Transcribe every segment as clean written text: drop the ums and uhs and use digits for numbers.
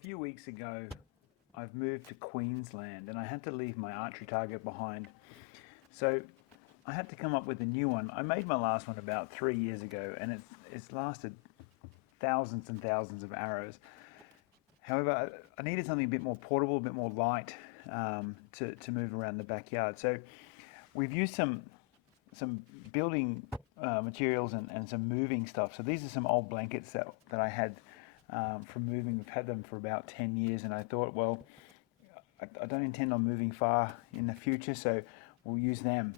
few weeks ago, I've moved to Queensland and I had to leave my archery target behind. So I had to come up with a new one. I made my last one about 3 years ago and it's lasted thousands and thousands of arrows. However, I needed something a bit more portable, a bit more light to move around the backyard. So we've used some building materials and some moving stuff. So these are some old blankets that I had from moving. We've had them for about 10 years and I thought, well, I don't intend on moving far in the future, so we'll use them.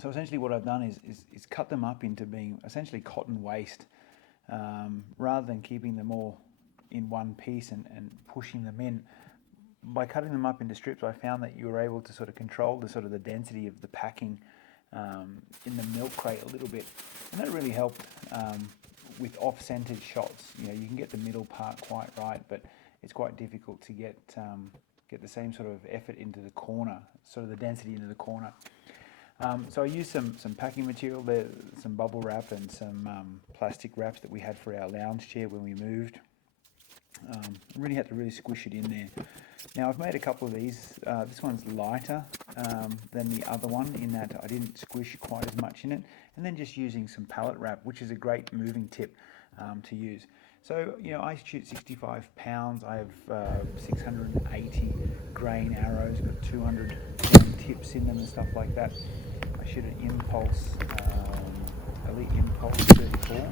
So essentially what I've done is cut them up into being essentially cotton waste, rather than keeping them all in one piece and pushing them in. By cutting them up into strips, I found that you were able to sort of control the density of the packing in the milk crate a little bit, and that really helped with off-centered shots. You know, you can get the middle part quite right, but it's quite difficult to get the same sort of effort into the corner, sort of the density into the corner. So I used some packing material there, some bubble wrap and some plastic wraps that we had for our lounge chair when we moved. Really had to really squish it in there. Now I've made a couple of these. This one's lighter than the other one in that I didn't squish quite as much in it, and then just using some pallet wrap, which is a great moving tip to use. So, you know, I shoot 65 pounds. I have 680 grain arrows, got 200 tips in them and stuff like that. I shoot an Impulse, Elite Impulse 34,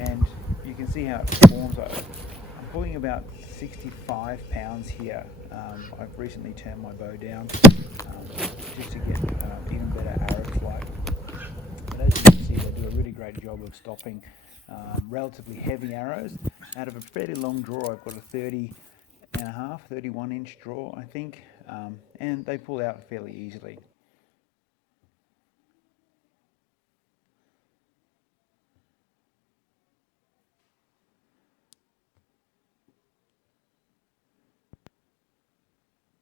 and you can see how it performs. I'm pulling about 65 pounds here. I've recently turned my bow down just to get even better arrow flight. But as you can see, they do a really great job of stopping relatively heavy arrows. Out of a fairly long draw, I've got a 31 inch draw, I think, and they pull out fairly easily.